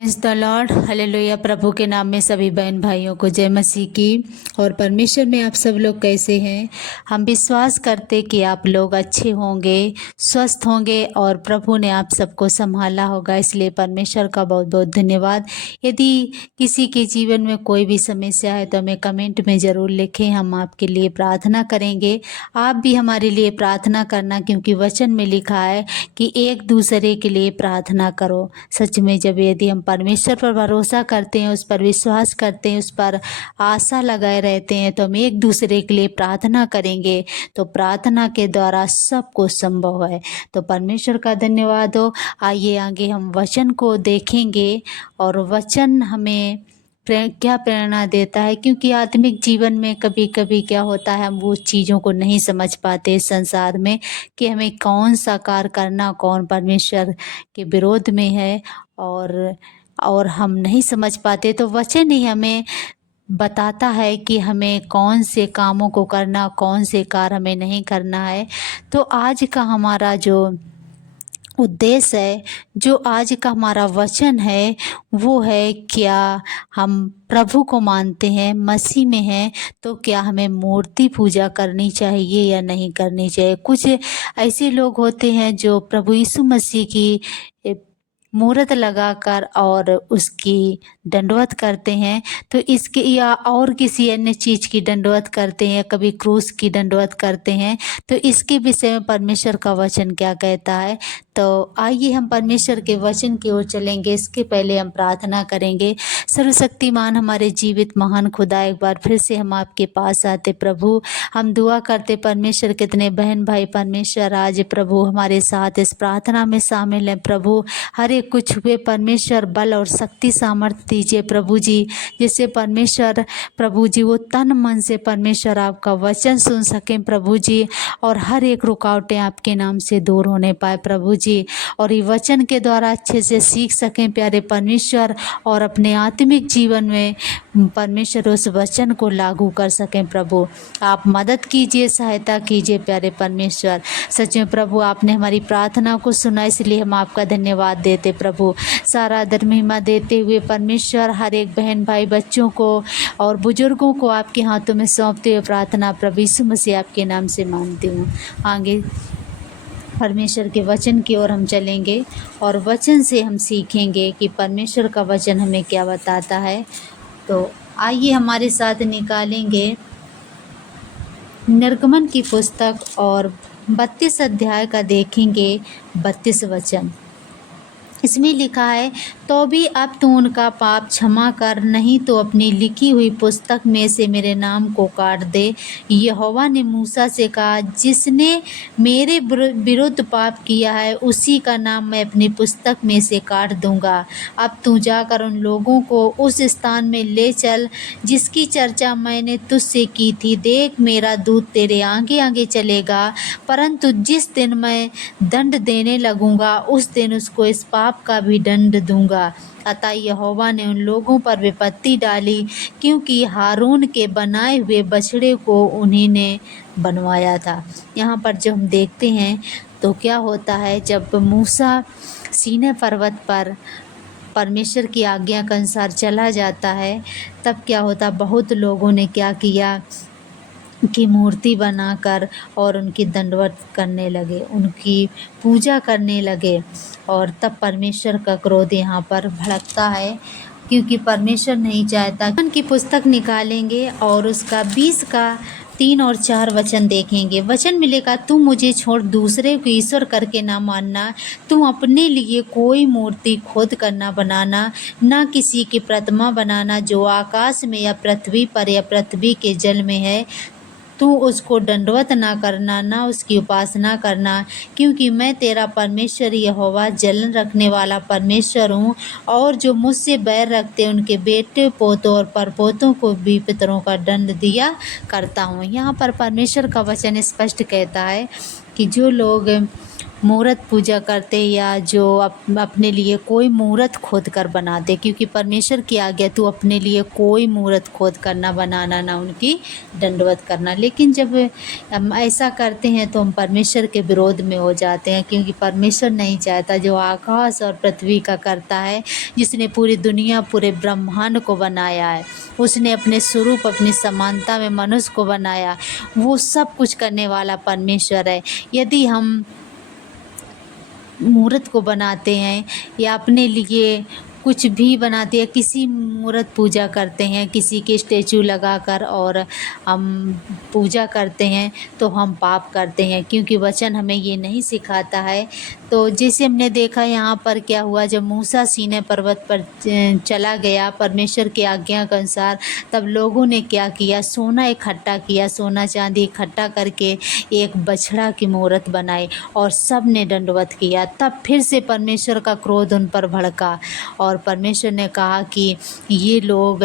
Praise the Lord, hallelujah. प्रभु के नाम में सभी बहन भाइयों को जय मसीह की। और परमेश्वर में आप सब लोग कैसे हैं? हम विश्वास करते कि आप लोग अच्छे होंगे, स्वस्थ होंगे और प्रभु ने आप सबको संभाला होगा, इसलिए परमेश्वर का बहुत बहुत धन्यवाद। यदि किसी के जीवन में कोई भी समस्या है तो हमें कमेंट में ज़रूर लिखें, हम आपके लिए प्रार्थना करेंगे। आप भी हमारे लिए प्रार्थना करना, क्योंकि वचन में लिखा है कि एक दूसरे के लिए प्रार्थना करो। सच में जब यदि हम परमेश्वर पर भरोसा करते हैं, उस पर विश्वास करते हैं, उस पर आशा लगाए रहते हैं, तो हम एक दूसरे के लिए प्रार्थना करेंगे तो प्रार्थना के द्वारा सब कुछ संभव है। तो परमेश्वर का धन्यवाद हो। आइए आगे हम वचन को देखेंगे और वचन हमें क्या प्रेरणा देता है, क्योंकि आत्मिक जीवन में कभी कभी क्या होता है, हम वो चीज़ों को नहीं समझ पाते इस संसार में कि हमें कौन सा कार्य करना, कौन परमेश्वर के विरोध में है और हम नहीं समझ पाते। तो वचन ही हमें बताता है कि हमें कौन से कामों को करना, कौन से कार्य हमें नहीं करना है। तो आज का हमारा जो उद्देश्य है, जो आज का हमारा वचन है, वो है क्या हम प्रभु को मानते हैं, मसीह में हैं, तो क्या हमें मूर्ति पूजा करनी चाहिए या नहीं करनी चाहिए। कुछ ऐसे लोग होते हैं जो प्रभु यीशु मसीह की मूर्त लगाकर और उसकी दंडवत करते हैं, तो इसके या और किसी अन्य चीज़ की दंडवत करते हैं, कभी क्रूस की दंडवत करते हैं। तो इसके विषय में परमेश्वर का वचन क्या कहता है, तो आइए हम परमेश्वर के वचन की ओर चलेंगे। इसके पहले हम प्रार्थना करेंगे। सर्वशक्तिमान हमारे जीवित महान खुदा, एक बार फिर से हम आपके पास आते प्रभु। हम दुआ करते परमेश्वर, कितने बहन भाई परमेश्वर आज प्रभु हमारे साथ इस प्रार्थना में शामिल हैं प्रभु। हर एक कुछ हुए परमेश्वर बल और शक्ति सामर्थ्य दीजिए प्रभु जी, जिससे परमेश्वर प्रभु जी वो तन मन से परमेश्वर आपका वचन सुन सकें प्रभु जी, और हर एक रुकावटें आपके नाम से दूर होने पाए प्रभु जी, और ये वचन के द्वारा अच्छे से सीख सकें प्यारे परमेश्वर, और अपने आत्मिक जीवन में परमेश्वर उस वचन को लागू कर सकें प्रभु। आप मदद कीजिए, सहायता कीजिए प्यारे परमेश्वर। सच में प्रभु आपने हमारी प्रार्थना को सुना, इसलिए हम आपका धन्यवाद देते प्रभु। सारा आदर महिमा देते हुए परमेश्वर हर एक बहन भाई बच्चों को और बुजुर्गों को आपके हाथों में सौंपते हुए प्रार्थना प्रभु यीशु मसीह आपके नाम से मांगती हूँ। आगे परमेश्वर के वचन की ओर हम चलेंगे और वचन से हम सीखेंगे कि परमेश्वर का वचन हमें क्या बताता है। तो आइए हमारे साथ निकालेंगे निर्गमन की पुस्तक और 32 अध्याय का देखेंगे 32 वचन। इसमें लिखा है, तो भी अब तू उनका पाप क्षमा कर, नहीं तो अपनी लिखी हुई पुस्तक में से मेरे नाम को काट दे। यहोवा ने मूसा से कहा, जिसने मेरे विरुद्ध पाप किया है उसी का नाम मैं अपनी पुस्तक में से काट दूंगा। अब तू जाकर उन लोगों को उस स्थान में ले चल जिसकी चर्चा मैंने तुझसे की थी। देख, मेरा दूत तेरे आगे आगे चलेगा, परंतु जिस दिन मैं दंड देने लगूंगा उस दिन उसको इस पाप का भी दंड दूंगा। अतः यहोवा ने उन लोगों पर विपत्ति डाली, क्योंकि हारून के बनाए हुए बछड़े को उन्हीं ने बनवाया था। यहाँ पर जब हम देखते हैं तो क्या होता है, जब मूसा सीनै पर्वत पर परमेश्वर की आज्ञा के अनुसार चला जाता है, तब क्या होता, बहुत लोगों ने क्या किया की मूर्ति बनाकर और उनकी दंडवत करने लगे, उनकी पूजा करने लगे, और तब परमेश्वर का क्रोध यहाँ पर भड़कता है, क्योंकि परमेश्वर नहीं चाहता। उनकी पुस्तक निकालेंगे और उसका 20 का 3 और 4 वचन देखेंगे। वचन मिलेगा, तू मुझे छोड़ दूसरे को ईश्वर करके ना मानना, तू अपने लिए कोई मूर्ति खोद कर ना बनाना, ना किसी की प्रतिमा बनाना जो आकाश में या पृथ्वी पर या पृथ्वी के जल में है। तू उसको दंडवत ना करना, ना उसकी उपासना करना, क्योंकि मैं तेरा परमेश्वर यहोवा जलन रखने वाला परमेश्वर हूँ, और जो मुझसे बैर रखते हैं उनके बेटे पोतों और परपोतों को भी पितरों का दंड दिया करता हूँ। यहाँ पर परमेश्वर का वचन स्पष्ट कहता है कि जो लोग मूर्त पूजा करते या जो अपने लिए कोई मूर्त खोद कर बनाते, क्योंकि परमेश्वर की आज्ञा तू अपने लिए कोई मूर्त खोद कर ना बनाना, ना उनकी दंडवत करना। लेकिन जब हम ऐसा करते हैं तो हम परमेश्वर के विरोध में हो जाते हैं, क्योंकि परमेश्वर नहीं चाहता। जो आकाश और पृथ्वी का करता है, जिसने पूरी दुनिया पूरे ब्रह्मांड को बनाया है, उसने अपने स्वरूप अपनी समानता में मनुष्य को बनाया, वो सब कुछ करने वाला परमेश्वर है। यदि हम मूर्त को बनाते हैं या अपने लिए कुछ भी बनाते हैं, किसी मूर्त पूजा करते हैं, किसी के स्टैचू लगाकर और हम पूजा करते हैं, तो हम पाप करते हैं, क्योंकि वचन हमें ये नहीं सिखाता है। तो जैसे हमने देखा यहाँ पर क्या हुआ, जब मूसा सीनै पर्वत पर चला गया परमेश्वर की आज्ञा के अनुसार, तब लोगों ने क्या किया, सोना इकट्ठा किया, सोना चांदी इकट्ठा करके एक बछड़ा की मूर्त बनाई और सब ने दंडवत किया। तब फिर से परमेश्वर का क्रोध उन पर भड़का और परमेश्वर ने कहा कि ये लोग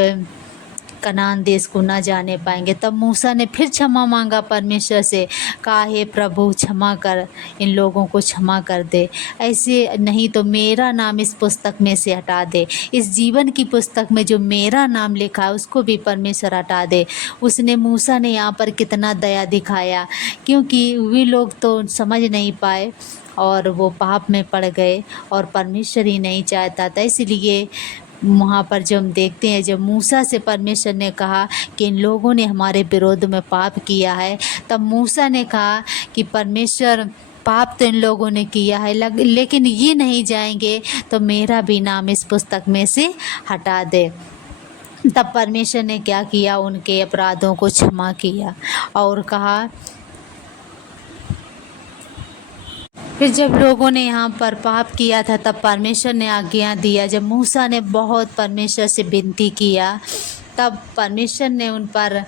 कनान देश को ना जाने पाएंगे। तब मूसा ने फिर क्षमा मांगा परमेश्वर से, कहा हे प्रभु क्षमा कर, इन लोगों को क्षमा कर दे, ऐसे नहीं तो मेरा नाम इस पुस्तक में से हटा दे। इस जीवन की पुस्तक में जो मेरा नाम लिखा है उसको भी परमेश्वर हटा दे। उसने मूसा ने यहाँ पर कितना दया दिखाया, क्योंकि वे लोग तो समझ नहीं पाए और वो पाप में पड़ गए और परमेश्वर ही नहीं चाहता था। इसलिए वहाँ पर जो हम देखते हैं, जब मूसा से परमेश्वर ने कहा कि इन लोगों ने हमारे विरोध में पाप किया है, तब मूसा ने कहा कि परमेश्वर पाप तो इन लोगों ने किया है, लेकिन ये नहीं जाएंगे तो मेरा भी नाम इस पुस्तक में से हटा दे। तब परमेश्वर ने क्या किया, उनके अपराधों को क्षमा किया और कहा। फिर जब लोगों ने यहाँ पर पाप किया था, तब परमेश्वर ने आज्ञा दिया। जब मूसा ने बहुत परमेश्वर से विनती किया, तब परमेश्वर ने उन पर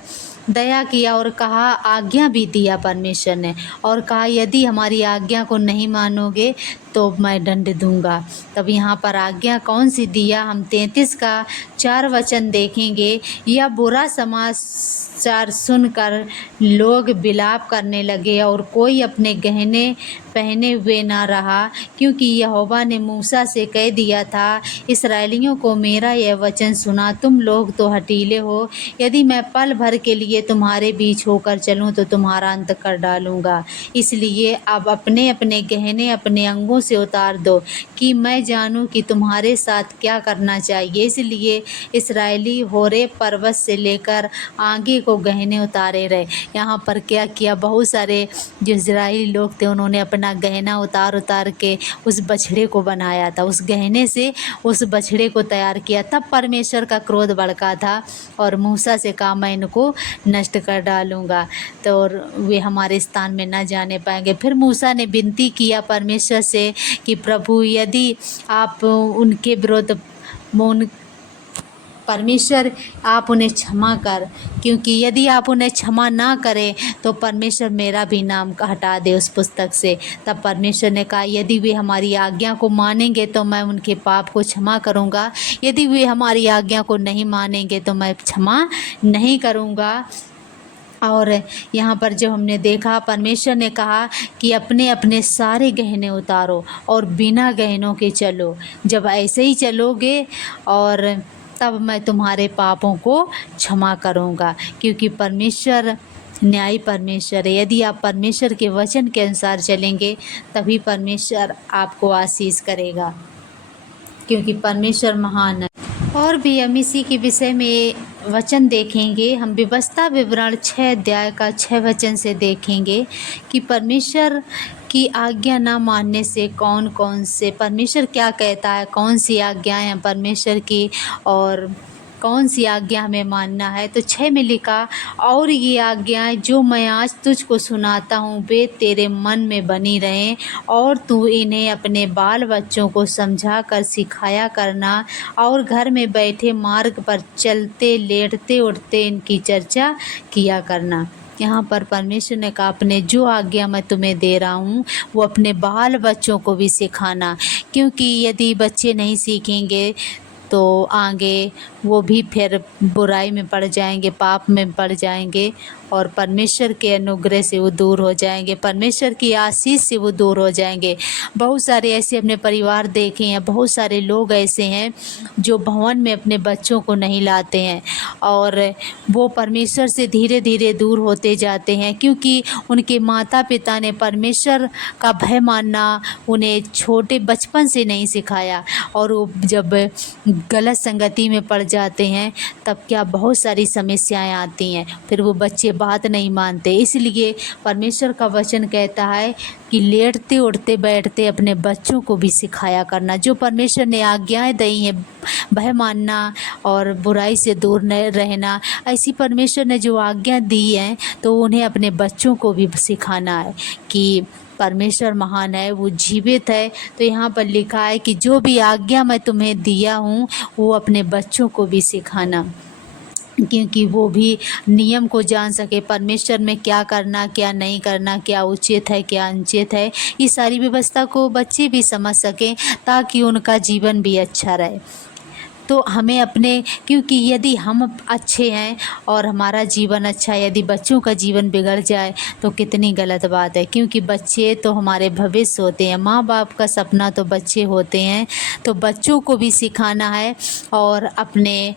दया किया और कहा, आज्ञा भी दिया परमेश्वर ने और कहा यदि हमारी आज्ञा को नहीं मानोगे तो मैं दंड दूंगा। तब यहाँ पर आज्ञा कौन सी दिया, हम 33 का 4 वचन देखेंगे। यह बुरा समाचार सुनकर लोग विलाप करने लगे और कोई अपने गहने पहने हुए ना रहा, क्योंकि यहोवा ने मूसा से कह दिया था, इस्राएलियों को मेरा यह वचन सुना, तुम लोग तो हठीले हो, यदि मैं पल भर के लिए तुम्हारे बीच होकर चलूँ तो तुम्हारा अंत कर डालूँगा। इसलिए अब अपने अपने गहने अपने अंगों से उतार दो कि मैं जानूँ कि तुम्हारे साथ क्या करना चाहिए। इसलिए इस्राएली होरेब पर्वत से लेकर आगे को गहने उतारे रहे। यहाँ पर क्या किया, बहुत सारे जो इस्राएली लोग थे उन्होंने अपना गहना उतार उतार के उस बछड़े को बनाया था, उस गहने से उस बछड़े को तैयार किया। तब परमेश्वर का क्रोध भड़का था और मूसा से कहा मैं इनको नष्ट कर डालूँगा, तो वे हमारे स्थान में न जाने पाएंगे। फिर मूसा ने विनती किया परमेश्वर से कि प्रभु यदि आप उनके विरुद्ध परमेश्वर आप उन्हें क्षमा कर, क्योंकि यदि आप उन्हें क्षमा ना करें तो परमेश्वर मेरा भी नाम हटा दे उस पुस्तक से। तब परमेश्वर ने कहा यदि वे हमारी आज्ञा को मानेंगे तो मैं उनके पाप को क्षमा करूँगा, यदि वे हमारी आज्ञा को नहीं मानेंगे तो मैं क्षमा नहीं करूँगा। और यहाँ पर जो हमने देखा, परमेश्वर ने कहा कि अपने अपने सारे गहने उतारो और बिना गहनों के चलो। जब ऐसे ही चलोगे और तब मैं तुम्हारे पापों को क्षमा करूँगा, क्योंकि परमेश्वर न्यायी परमेश्वर है। यदि आप परमेश्वर के वचन के अनुसार चलेंगे तभी परमेश्वर आपको आशीष करेगा, क्योंकि परमेश्वर महान है। और भी हम इसी के विषय में वचन देखेंगे। हम व्यवस्था विवरण 6 अध्याय का 6 वचन से देखेंगे कि परमेश्वर की आज्ञा ना मानने से कौन कौन से, परमेश्वर क्या कहता है, कौन सी आज्ञाएं हैं परमेश्वर की और कौन सी आज्ञा हमें मानना है। तो 6 में लिखा, और ये आज्ञाएं जो मैं आज तुझको सुनाता हूँ वे तेरे मन में बनी रहें और तू इन्हें अपने बाल बच्चों को समझा कर सिखाया करना और घर में बैठे मार्ग पर चलते लेटते उठते इनकी चर्चा किया करना। यहाँ पर परमेश्वर ने कहा अपने जो आज्ञा मैं तुम्हें दे रहा हूँ वो अपने बाल बच्चों को भी सिखाना, क्योंकि यदि बच्चे नहीं सीखेंगे तो आगे वो भी फिर बुराई में पड़ जाएंगे, पाप में पड़ जाएंगे और परमेश्वर के अनुग्रह से वो दूर हो जाएंगे, परमेश्वर की आशीष से वो दूर हो जाएंगे। बहुत सारे ऐसे अपने परिवार देखे हैं, बहुत सारे लोग ऐसे हैं जो भवन में अपने बच्चों को नहीं लाते हैं और वो परमेश्वर से धीरे धीरे दूर होते जाते हैं, क्योंकि उनके माता पिता ने परमेश्वर का भय मानना उन्हें छोटे बचपन से नहीं सिखाया और वो जब गलत संगति में पड़ जाते हैं तब क्या बहुत सारी समस्याएं आती हैं, फिर वो बच्चे बात नहीं मानते। इसलिए परमेश्वर का वचन कहता है कि लेटते उठते बैठते अपने बच्चों को भी सिखाया करना। जो परमेश्वर ने आज्ञाएं दी हैं, भय मानना और बुराई से दूर न रहना, ऐसी परमेश्वर ने जो आज्ञा दी हैं तो उन्हें अपने बच्चों को भी सिखाना है कि परमेश्वर महान है, वो जीवित है। तो यहाँ पर लिखा है कि जो भी आज्ञा मैं तुम्हें दिया हूँ वो अपने बच्चों को भी सिखाना, क्योंकि वो भी नियम को जान सके, परमेश्वर में क्या करना क्या नहीं करना, क्या उचित है क्या अनुचित है, ये सारी व्यवस्था को बच्चे भी समझ सकें ताकि उनका जीवन भी अच्छा रहे। तो हमें अपने, क्योंकि यदि हम अच्छे हैं और हमारा जीवन अच्छा है, यदि बच्चों का जीवन बिगड़ जाए तो कितनी गलत बात है, क्योंकि बच्चे तो हमारे भविष्य होते हैं, माँ बाप का सपना तो बच्चे होते हैं। तो बच्चों को भी सिखाना है और अपने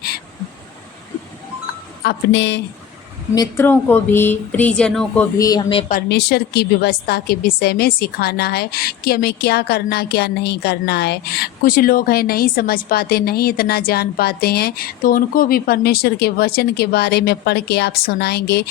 मित्रों को भी, परिजनों को भी हमें परमेश्वर की व्यवस्था के विषय में सिखाना है कि हमें क्या करना क्या नहीं करना है। कुछ लोग हैं नहीं समझ पाते, नहीं इतना जान पाते हैं, तो उनको भी परमेश्वर के वचन के बारे में पढ़ के आप सुनाएंगे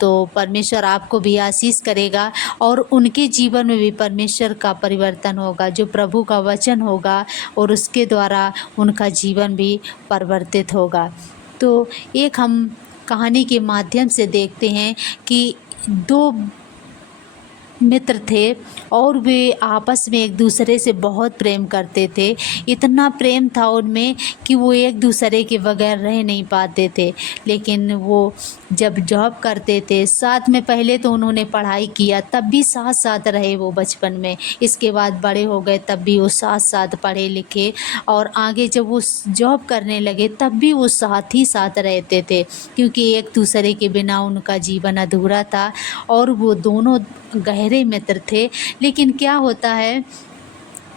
तो परमेश्वर आपको भी आशीष करेगा और उनके जीवन में भी परमेश्वर का परिवर्तन होगा, जो प्रभु का वचन होगा और उसके द्वारा उनका जीवन भी परिवर्तित होगा। तो एक हम कहानी के माध्यम से देखते हैं कि दो मित्र थे और वे आपस में एक दूसरे से बहुत प्रेम करते थे। इतना प्रेम था उनमें कि वो एक दूसरे के बगैर रह नहीं पाते थे। लेकिन वो जब जॉब करते थे साथ में, पहले तो उन्होंने पढ़ाई किया तब भी साथ साथ रहे वो बचपन में, इसके बाद बड़े हो गए तब भी वो साथ साथ पढ़े लिखे और आगे जब वो जॉब करने लगे तब भी वो साथ ही साथ रहते थे, क्योंकि एक दूसरे के बिना उनका जीवन अधूरा था और वो दोनों गहरे मित्र थे। लेकिन क्या होता है,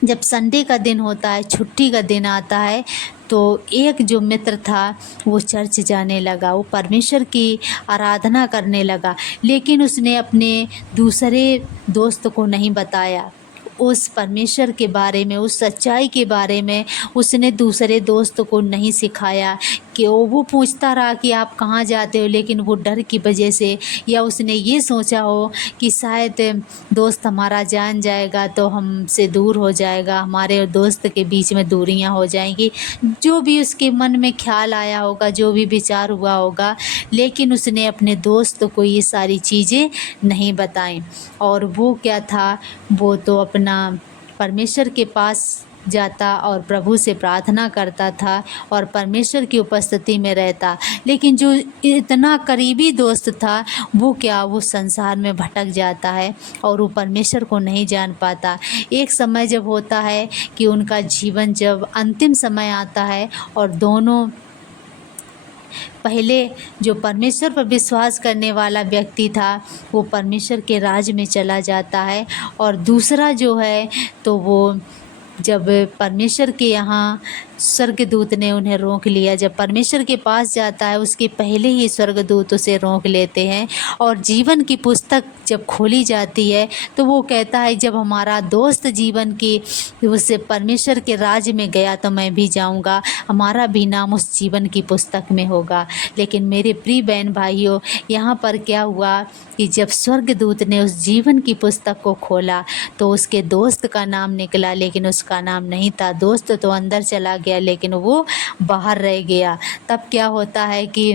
जब संडे का दिन होता है, छुट्टी का दिन आता है, तो एक जो मित्र था वो चर्च जाने लगा, वो परमेश्वर की आराधना करने लगा, लेकिन उसने अपने दूसरे दोस्त को नहीं बताया उस परमेश्वर के बारे में, उस सच्चाई के बारे में। उसने दूसरे दोस्त को नहीं सिखाया कि वो पूछता रहा कि आप कहाँ जाते हो, लेकिन वो डर की वजह से, या उसने ये सोचा हो कि शायद दोस्त हमारा जान जाएगा तो हमसे दूर हो जाएगा, हमारे और दोस्त के बीच में दूरियां हो जाएंगी, जो भी उसके मन में ख्याल आया होगा, जो भी विचार हुआ होगा, लेकिन उसने अपने दोस्त को ये सारी चीज़ें नहीं बताई। और वो क्या था, वो तो अपना परमेश्वर के पास जाता और प्रभु से प्रार्थना करता था और परमेश्वर की उपस्थिति में रहता। लेकिन जो इतना करीबी दोस्त था वो क्या, वो संसार में भटक जाता है और वो परमेश्वर को नहीं जान पाता। एक समय जब होता है कि उनका जीवन, जब अंतिम समय आता है और दोनों, पहले जो परमेश्वर पर विश्वास करने वाला व्यक्ति था वो परमेश्वर के राज में चला जाता है और दूसरा जो है तो वो, जब परमेश्वर के यहाँ स्वर्गदूत ने उन्हें रोक लिया, जब परमेश्वर के पास जाता है उसके पहले ही स्वर्गदूत उसे रोक लेते हैं और जीवन की पुस्तक जब खोली जाती है तो वो कहता है जब हमारा दोस्त जीवन की उससे परमेश्वर के राज्य में गया तो मैं भी जाऊंगा, हमारा भी नाम उस जीवन की पुस्तक में होगा। लेकिन मेरे प्रिय बहन भाइयों, यहाँ पर क्या हुआ कि जब स्वर्गदूत ने उस जीवन की पुस्तक को खोला तो उसके दोस्त का नाम निकला, लेकिन उसका नाम नहीं था। दोस्त तो अंदर चला गया लेकिन वो बाहर रह गया। तब क्या होता है कि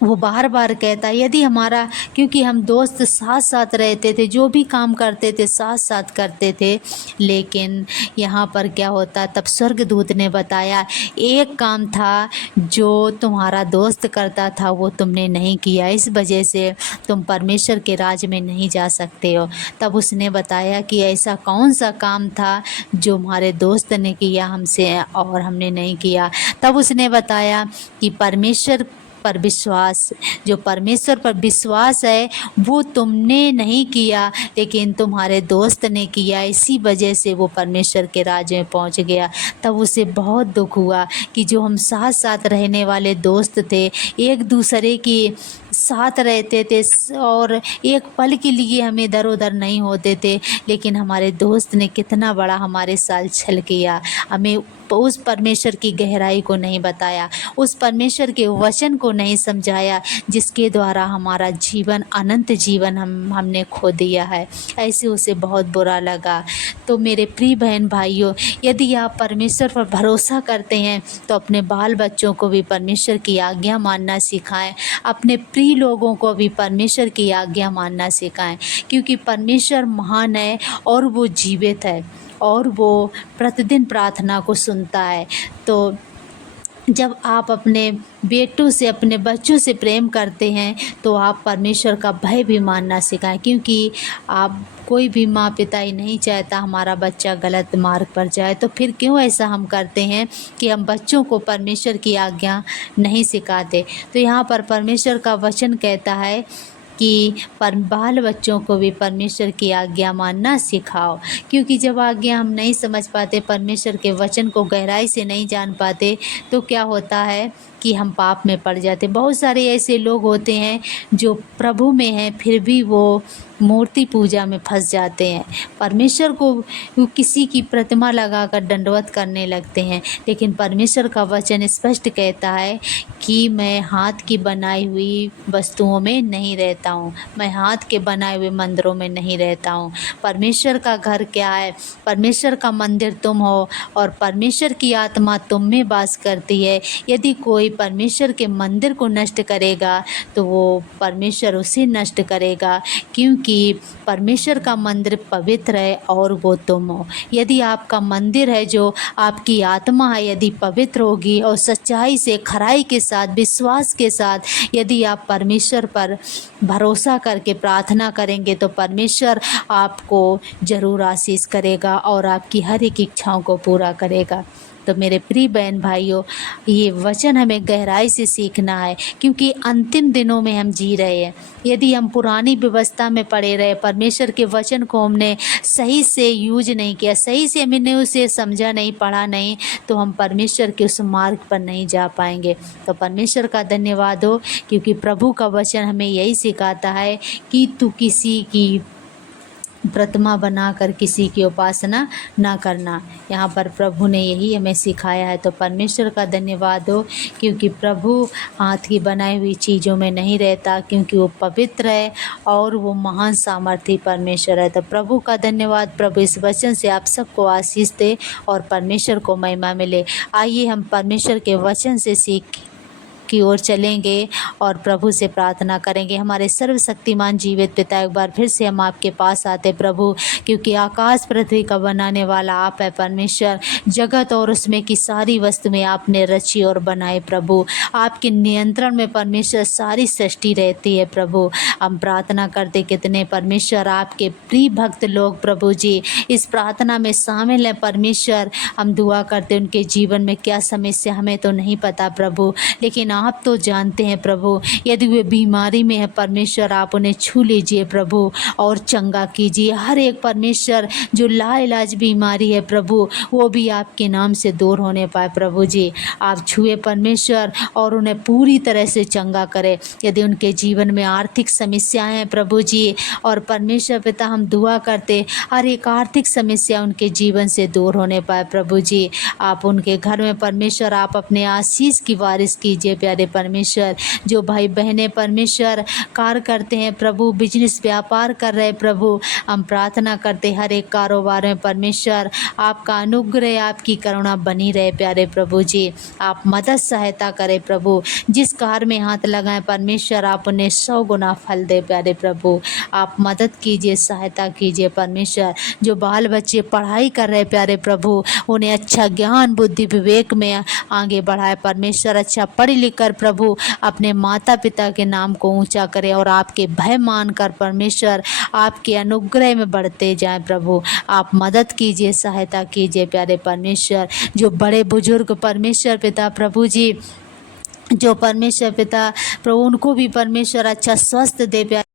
वो बार बार कहता है, यदि हमारा, क्योंकि हम दोस्त साथ साथ रहते थे, जो भी काम करते थे साथ साथ करते थे, लेकिन यहाँ पर क्या होता, तब स्वर्गदूत ने बताया एक काम था जो तुम्हारा दोस्त करता था वो तुमने नहीं किया, इस वजह से तुम परमेश्वर के राज में नहीं जा सकते हो। तब उसने बताया कि ऐसा कौन सा काम था जो हमारे दोस्त ने किया हमसे और हमने नहीं किया। तब उसने बताया कि परमेश्वर पर विश्वास, जो परमेश्वर पर विश्वास है वो तुमने नहीं किया लेकिन तुम्हारे दोस्त ने किया, इसी वजह से वो परमेश्वर के राज्य में पहुंच गया। तब उसे बहुत दुख हुआ कि जो हम साथ साथ रहने वाले दोस्त थे, एक दूसरे की साथ रहते थे और एक पल के लिए हम इधर उधर नहीं होते थे, लेकिन हमारे दोस्त ने कितना बड़ा हमारे साथ छल किया, हमें उस परमेश्वर की गहराई को नहीं बताया, उस परमेश्वर के वचन को नहीं समझाया जिसके द्वारा हमारा जीवन, अनंत जीवन हमने खो दिया है। ऐसे उसे बहुत बुरा लगा। तो मेरे प्रिय बहन भाइयों, यदि आप परमेश्वर पर भरोसा करते हैं तो अपने बाल बच्चों को भी परमेश्वर की आज्ञा मानना सिखाएं, अपने प्रिय लोगों को भी परमेश्वर की आज्ञा मानना सिखाएं, क्योंकि परमेश्वर महान है और वो जीवित है और वो प्रतिदिन प्रार्थना को सुनता है। तो जब आप अपने बेटों से, अपने बच्चों से प्रेम करते हैं तो आप परमेश्वर का भय भी मानना सिखाएं, क्योंकि आप, कोई भी माँ पिता ही नहीं चाहता हमारा बच्चा गलत मार्ग पर जाए। तो फिर क्यों ऐसा हम करते हैं कि हम बच्चों को परमेश्वर की आज्ञा नहीं सिखाते। तो यहाँ पर परमेश्वर का वचन कहता है कि बाल बच्चों को भी परमेश्वर की आज्ञा मानना सिखाओ, क्योंकि जब आज्ञा हम नहीं समझ पाते, परमेश्वर के वचन को गहराई से नहीं जान पाते, तो क्या होता है कि हम पाप में पड़ जाते। बहुत सारे ऐसे लोग होते हैं जो प्रभु में हैं फिर भी वो मूर्ति पूजा में फंस जाते हैं, परमेश्वर को किसी की प्रतिमा लगाकर दंडवत करने लगते हैं। लेकिन परमेश्वर का वचन स्पष्ट कहता है कि मैं हाथ की बनाई हुई वस्तुओं में नहीं रहता हूँ, मैं हाथ के बनाए हुए मंदिरों में नहीं रहता हूँ। परमेश्वर का घर क्या है? परमेश्वर का मंदिर तुम हो और परमेश्वर की आत्मा तुम में वास करती है। यदि कोई परमेश्वर के मंदिर को नष्ट करेगा तो वो परमेश्वर उसे नष्ट करेगा, क्योंकि परमेश्वर का मंदिर पवित्र है और वो तुम हो। यदि आपका मंदिर है, जो आपकी आत्मा है, यदि पवित्र होगी और सच्चाई से, खराई के साथ, विश्वास के साथ यदि आप परमेश्वर पर भरोसा करके प्रार्थना करेंगे तो परमेश्वर आपको ज़रूर आशीष करेगा और आपकी हर एक इच्छाओं को पूरा करेगा। तो मेरे प्रिय बहन भाइयों, ये वचन हमें गहराई से सीखना है, क्योंकि अंतिम दिनों में हम जी रहे हैं। यदि हम पुरानी व्यवस्था में पड़े रहे, परमेश्वर के वचन को हमने सही से यूज नहीं किया, सही से हमने उसे समझा नहीं, पढ़ा नहीं, तो हम परमेश्वर के उस मार्ग पर नहीं जा पाएंगे। तो परमेश्वर का धन्यवाद हो, क्योंकि प्रभु का वचन हमें यही सिखाता है कि तू किसी की प्रतिमा बनाकर किसी की उपासना ना करना। यहाँ पर प्रभु ने यही हमें सिखाया है। तो परमेश्वर का धन्यवाद हो, क्योंकि प्रभु हाथ की बनाई हुई चीज़ों में नहीं रहता, क्योंकि वो पवित्र है और वो महान सामर्थी परमेश्वर है। तो प्रभु का धन्यवाद। प्रभु इस वचन से आप सबको आशीष दे और परमेश्वर को महिमा मिले। आइए हम परमेश्वर के वचन से सीख की ओर चलेंगे और प्रभु से प्रार्थना करेंगे। हमारे सर्वशक्तिमान जीवित पिता, एक बार फिर से हम आपके पास आते प्रभु, क्योंकि आकाश पृथ्वी का बनाने वाला आप है परमेश्वर। जगत और उसमें की सारी वस्तुएं आपने रची और बनाए प्रभु। आपके नियंत्रण में परमेश्वर सारी सृष्टि रहती है प्रभु। हम प्रार्थना करते, कितने परमेश्वर आपके प्रिय भक्त लोग प्रभु जी इस प्रार्थना में शामिल हैं परमेश्वर। हम दुआ करते, उनके जीवन में क्या समस्या हमें तो नहीं पता प्रभु, लेकिन आप तो जानते हैं प्रभु। यदि वे बीमारी में है परमेश्वर, आप उन्हें छू लीजिए प्रभु और चंगा कीजिए। हर एक परमेश्वर जो लाइलाज बीमारी है प्रभु, वो भी आपके नाम से दूर होने पाए प्रभु जी। आप छुए परमेश्वर और उन्हें पूरी तरह से चंगा करें। यदि उनके जीवन में आर्थिक समस्याएं हैं प्रभु जी, और परमेश्वर पिता हम दुआ करते हर एक आर्थिक समस्या उनके जीवन से दूर होने पाए प्रभु जी। आप उनके घर में परमेश्वर आप अपने आशीष की वारिश कीजिए प्यारे परमेश्वर। जो भाई बहनें परमेश्वर कार्य करते हैं प्रभु, बिजनेस व्यापार कर रहे प्रभु, हम प्रार्थना करते हर एक कारोबार में परमेश्वर आपका अनुग्रह, आपकी करुणा बनी रहे प्यारे प्रभु जी। आप मदद सहायता करें प्रभु, जिस कार्य में हाथ लगाएं परमेश्वर आप उन्हें 100 गुना फल दे प्यारे प्रभु। आप मदद कीजिए, सहायता कीजिए परमेश्वर। जो बाल बच्चे पढ़ाई कर रहे प्यारे प्रभु, उन्हें अच्छा ज्ञान बुद्धि विवेक में आगे बढ़ाए परमेश्वर। अच्छा पढ़ लिख कर प्रभु अपने माता पिता के नाम को ऊंचा करें और आपके भय मान कर परमेश्वर आपके अनुग्रह में बढ़ते जाएं प्रभु। आप मदद कीजिए, सहायता कीजिए प्यारे परमेश्वर। जो बड़े बुजुर्ग परमेश्वर पिता प्रभु जी, जो परमेश्वर पिता प्रभु, उनको भी परमेश्वर अच्छा स्वस्थ दे प्यारे